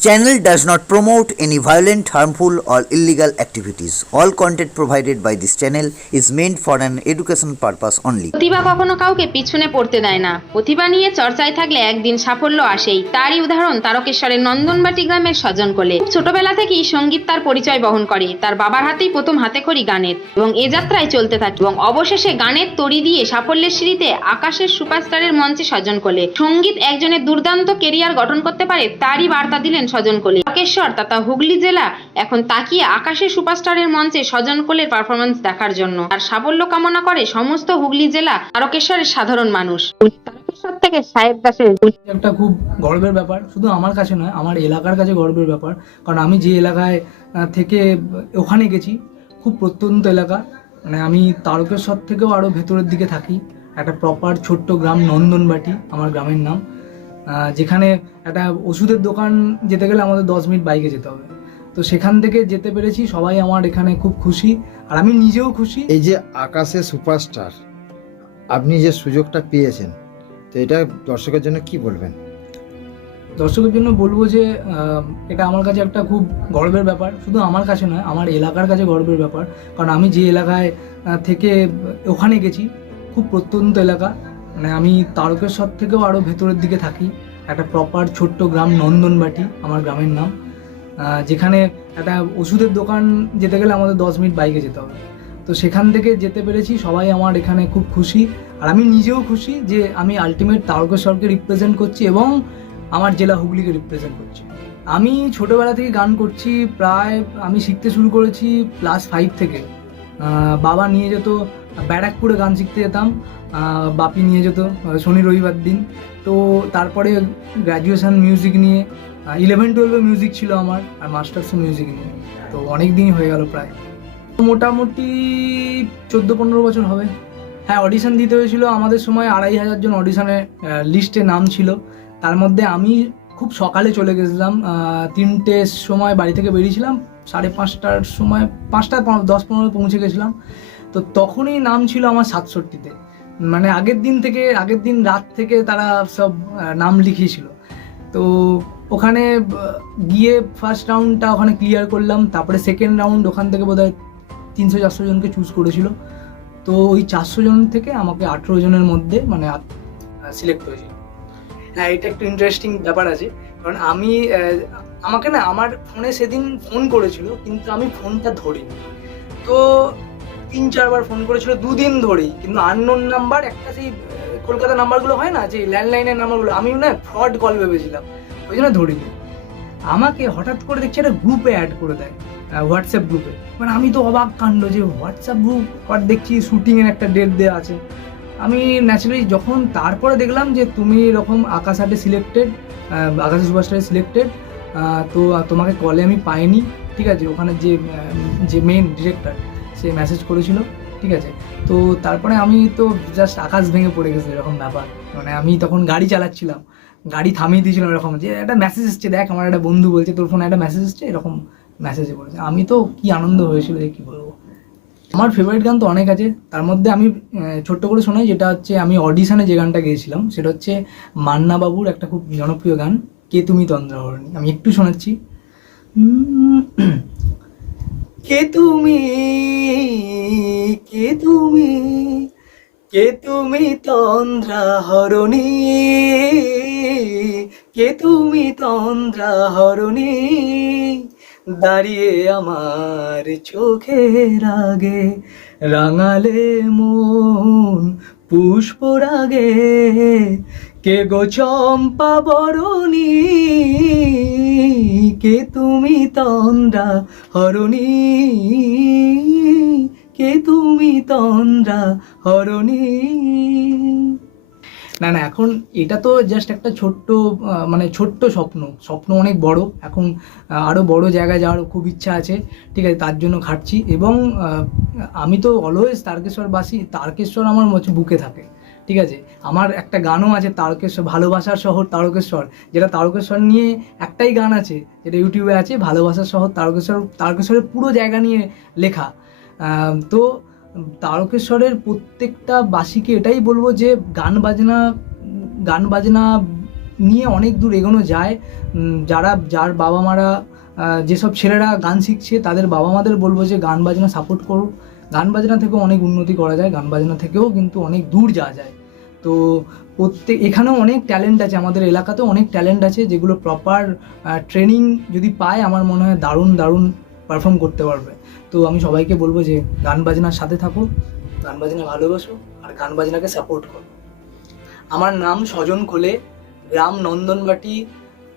Channel does not promote any violent, harmful, or illegal activities. All content provided by this channel is meant for an educational purpose only. প্রতিভা কখনো কাউকে পিছনে পড়তে দেয় না। প্রতিভা নিয়ে চর্চায় থাকলে একদিন সাফল্য আসেই। তারই উদাহরণ তারকেশ্বরের নন্দনবাটি গ্রামের সজন কোলে। ছোটবেলা থেকেই সঙ্গীত তার পরিচয় বহন করে। তার বাবার হাতেই প্রথম হাতেখড়ি গানের এবং এ যাত্রায় চলতে থাকে এবং অবশেষে গানের তড়ি দিয়ে সাফল্যের সিঁড়িতে আকাশের সুপারস্টারের মঞ্চে সজন কোলে। সঙ্গীত একজনের দুর্দান্ত কেরিয়ার গঠন করতে পারে, তারই বার্তা দিলেন সজন কোলে। তারকেশ্বর তথা হুগলি জেলা এখন তাকিয়ে আকাশের সুপারস্টারের মঞ্চে সজন কোলের পারফরমেন্স দেখার জন্য। আর সাফল্য কামনা করে সমস্ত হুগলি জেলা তারকেশ্বরের সাধারণ মানুষ। তারকেশ্বর থেকে সাহেব দাসের একটা খুব গর্বের ব্যাপার, শুধু আমার কাছে নয়, আমার এলাকার কাছে গর্বের ব্যাপার। কারণ আমি যে এলাকায় থেকে ওখানে গেছি, খুব প্রত্যন্ত এলাকা, মানে আমি তারকেশ্বর থেকেও আরও ভেতরের দিকে থাকি। একটা প্রপার ছোট্ট গ্রাম নন্দনবাটি আমার গ্রামের নাম, যেখানে একটা ওষুধের দোকান যেতে গেলে আমাদের 10 মিনিট বাইকে যেতে হবে। তো সেখান থেকে যেতে পেরেছি, সবাই আমার এখানে খুব খুশি, আর আমি নিজেও খুশি। এই যে আকাশে সুপারস্টার, আপনি যে সুযোগটা পেয়েছেন, তো এটা দর্শকের জন্য কি বলবেন? দর্শকের জন্য বলবো যে এটা আমার কাছে একটা খুব গর্বের ব্যাপার, শুধু আমার কাছে নয়, আমার এলাকার কাছে গর্বের ব্যাপার। কারণ আমি যে এলাকায় থেকে ওখানে গেছি, খুব প্রত্যন্ত এলাকা, মানে আমি তারকেশ্বর থেকেও আরও ভেতরের দিকে থাকি। একটা প্রপার ছোট্ট গ্রাম নন্দনবাটি আমার গ্রামের নাম, যেখানে একটা ওষুধের দোকান যেতে গেলে আমাদের 10 মিনিট বাইকে যেতে হবে। তো সেখান থেকে যেতে পেরেছি, সবাই আমার এখানে খুব খুশি, আর আমি নিজেও খুশি যে আমি আলটিমেট তারকেশ্বরকে রিপ্রেজেন্ট করছি এবং আমার জেলা হুগলিকে রিপ্রেজেন্ট করছি। আমি ছোটোবেলা থেকে গান করছি, প্রায় আমি শিখতে শুরু করেছি ক্লাস 5 থেকে। বাবা নিয়ে যেত ব্যারাকপুরে গান শিখতে যেতাম, বাপি নিয়ে যেত শনি রবিবার দিন। তো তারপরে গ্র্যাজুয়েশন মিউজিক নিয়ে, 11-12 মিউজিক ছিল আমার, আর মাস্টার্সও মিউজিক নিয়ে। তো অনেক দিনই হয়ে গেল, প্রায় মোটামুটি 14-15 বছর হবে। হ্যাঁ, অডিশন দিতে হয়েছিল আমাদের সময়, 2500 জন অডিশনের লিস্টে নাম ছিল। তার মধ্যে আমি খুব সকালে চলে গেছিলাম, 3টের সময় বাড়ি থেকে বেরিয়েছিলাম, 5:30টার সময় 5:10-15 পৌঁছে গেছিলাম। তো তখনই নাম ছিল আমার 67তে, মানে আগের দিন রাত থেকে তারা সব নাম লিখিয়েছিল। তো ওখানে গিয়ে ফার্স্ট রাউন্ডটা ওখানে ক্লিয়ার করলাম, তারপরে সেকেন্ড রাউন্ড ওখান থেকে বোধহয় 300-400 জনকে চুজ করেছিল। তো ওই 400 জন থেকে আমাকে 18 জনের মধ্যে মানে সিলেক্ট হয়েছিল। হ্যাঁ, এটা একটু ইন্টারেস্টিং ব্যাপার আছে, কারণ আমাকে না আমার ফোনে সেদিন ফোন করেছিল, কিন্তু আমি ফোনটা ধরিনি। তো 3-4 বার ফোন করেছিল 2 দিন ধরেই, কিন্তু আননোন নাম্বার, একটা সেই কলকাতা নাম্বারগুলো হয় না, যে ল্যান্ডলাইনের নাম্বারগুলো, আমি না ফ্রড কল ভেবেছিলাম, ওই জন্য ধরিনি। আমাকে হঠাৎ করে দেখছি একটা গ্রুপে অ্যাড করে দেয়, হোয়াটসঅ্যাপ গ্রুপে। মানে আমি তো অবাক কাণ্ড, যে হোয়াটসঅ্যাপ গ্রুপ, আর দেখছি শুটিংয়ের একটা ডেট দেওয়া আছে। আমি ন্যাচারালি যখন তারপরে দেখলাম যে তুমি এরকম আকাশে সিলেক্টেড, আকাশে সুপারস্টারে সিলেক্টেড, তো তোমাকে কলে আমি পাইনি, ঠিক আছে। ওখানে যে মেন ডিরেক্টর, সে মেসেজ করেছিল, ঠিক আছে। তো তারপরে আমি তো জাস্ট আকাশ ভেঙে পড়ে গেছে এরকম ব্যাপার। মানে আমি তখন গাড়ি চালাচ্ছিলাম, গাড়ি থামিয়ে দিয়েছিলাম, এরকম যে একটা মেসেজ এসছে, দেখ আমার একটা বন্ধু বলছে তোর ফোনে একটা মেসেজ এসছে, এরকম মেসেজে পড়েছে। আমি তো কি আনন্দ হয়েছিল যে কী বলবো। আমার ফেভারিট গান তো অনেক আছে, তার মধ্যে আমি ছোট্ট করে শোনাই, যেটা হচ্ছে আমি অডিশনে যে গানটা গেয়েছিলাম, সেটা হচ্ছে মান্না বাবুর একটা খুব জনপ্রিয় গান, কে তুমি তন্দ্রাহরণী। আমি একটু শোনাচ্ছি। কে তুমি, কে তুমি, কে তুমি তন্দ্রাহরণী, কে তুমি তন্দ্রাহরণী, দাঁড়িয়ে আমার চোখের আগে, রাঙালে মন পুষ্পরাগে, কে গো চম্পা বরণী, কে তুমি তন্দ্রাহরণী, কে তুমি তন্দ্রাহরণী। না, এখন এটা তো জাস্ট একটা ছোট্ট মানে ছোট্ট স্বপ্ন অনেক বড়। এখন আরও বড় জায়গায় যাওয়ার খুব ইচ্ছা আছে, ঠিক আছে, তার জন্য খাটছি। এবং আমি তো অলওয়েজ তারকেশ্বরবাসী, তারকেশ্বর আমার বুকে থাকে, ঠিক আছে। আমার একটা গানও আছে, তারকেশ্বর, ভালোবাসার শহর তারকেশ্বর, যেটা তারকেশ্বর নিয়ে একটাই গান আছে, যেটা ইউটিউবে আছে, ভালোবাসার শহর তারকেশ্বরের পুরো জায়গা নিয়ে লেখা। তো তারকেশ্বরের প্রত্যেকটা বাসীকে এটাই বলবো যে গান বাজনা নিয়ে অনেক দূর এগোনো যায়। যার বাবা মারা যেসব ছেলেরা গান শিখছে তাদের বাবা মাদের বলবো যে গান বাজনা সাপোর্ট করো। গান বাজনা থেকেও অনেক উন্নতি করা যায়, গান বাজনা থেকেও কিন্তু অনেক দূর যাওয়া যায়। তো এখানেও অনেক ট্যালেন্ট আছে, আমাদের এলাকাতেও অনেক ট্যালেন্ট আছে, যেগুলো প্রপার ট্রেনিং যদি পায় আমার মনে হয় দারুণ পারফর্ম করতে পারবে। তো আমি সবাইকে বলবো যে গান বাজনার সাথে থাকো, গান বাজনা ভালোবাসো আর গান বাজনাকে সাপোর্ট করো। আমার নাম স্বজন কোলে, গ্রাম নন্দনবাটি,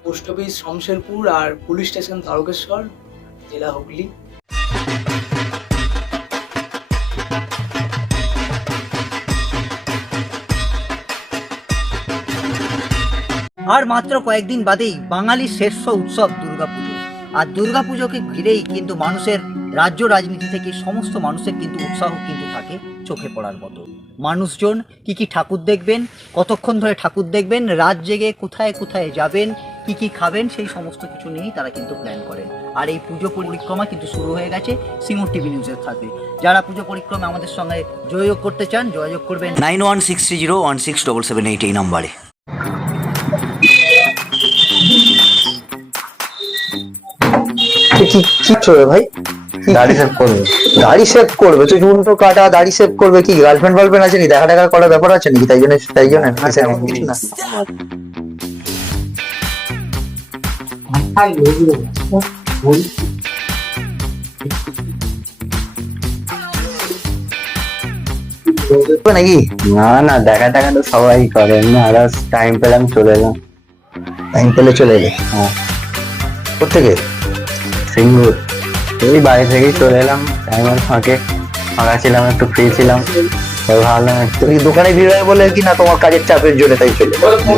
পোস্ট অফিস শমশেরপুর আর পুলিশ স্টেশন তারকেশ্বর, জেলা হুগলি। আর মাত্র কয়েকদিন বাদেই বাঙালির শ্রেষ্ঠ উৎসব দুর্গাপুজো। আর দুর্গাপুজোকে ঘিরেই কিন্তু মানুষের রাজ্য রাজনীতি থেকে সমস্ত মানুষের কিন্তু উৎসাহ কিন্তু থাকে চোখে পড়ার মতো। মানুষজন কি ঠাকুর দেখবেন, কতক্ষণ ধরে ঠাকুর দেখবেন, রাত জেগে কোথায় কোথায় যাবেন, কি খাবেন, সেই সমস্ত কিছু নিয়েই তারা কিন্তু প্ল্যান করেন। আর এই পুজো পরিক্রমা কিন্তু শুরু হয়ে গেছে সিঙ্গুর টিভি নিউজের সাথে। যারা পুজো পরিক্রমা আমাদের সঙ্গে যোগাযোগ করতে চান যোগাযোগ করবেন 9163016778 এই নম্বরে। কি করবে ভাই? দাড়ি সেভ করবে। দাড়ি সেভ করবে? তো চুল তো কাটা, দাড়ি সেভ করবে কি? গার্লফ্রেন্ড আছে নি? দেখা করার ব্যাপার আছে নাকি? তাই জন্য কিছু না। নাকি না দেখা তো সবাই করে না, টাইম পেলাম চলে এলাম। টাইম পেলে চলে এলে? হ্যাঁ। কোথেকে? সিঙ্গুর। এই বাড়ি থেকেই চলে এলাম, টাইমের ফাঁকা ছিলাম, একটু ফ্রি ছিলাম, ভাবলাম একটু। দোকানে ভিড় হয় বলে কি না তোমার কাজের চাপের জন্য তাই চলে?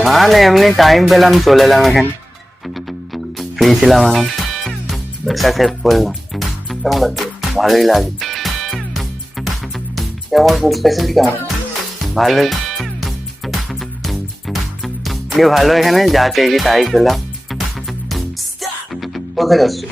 না এমনি টাইম পেলাম চলে এলাম, এখানে ফ্রি ছিলাম, এখন সেভ করলাম। কেমন লাগছে? ভালোই লাগে। কেমন স্পেশালিটি কেমন? ভালোই ভালো, এখানে যা চাইছি তাই পেলাম। কোথা থেকে আসছো?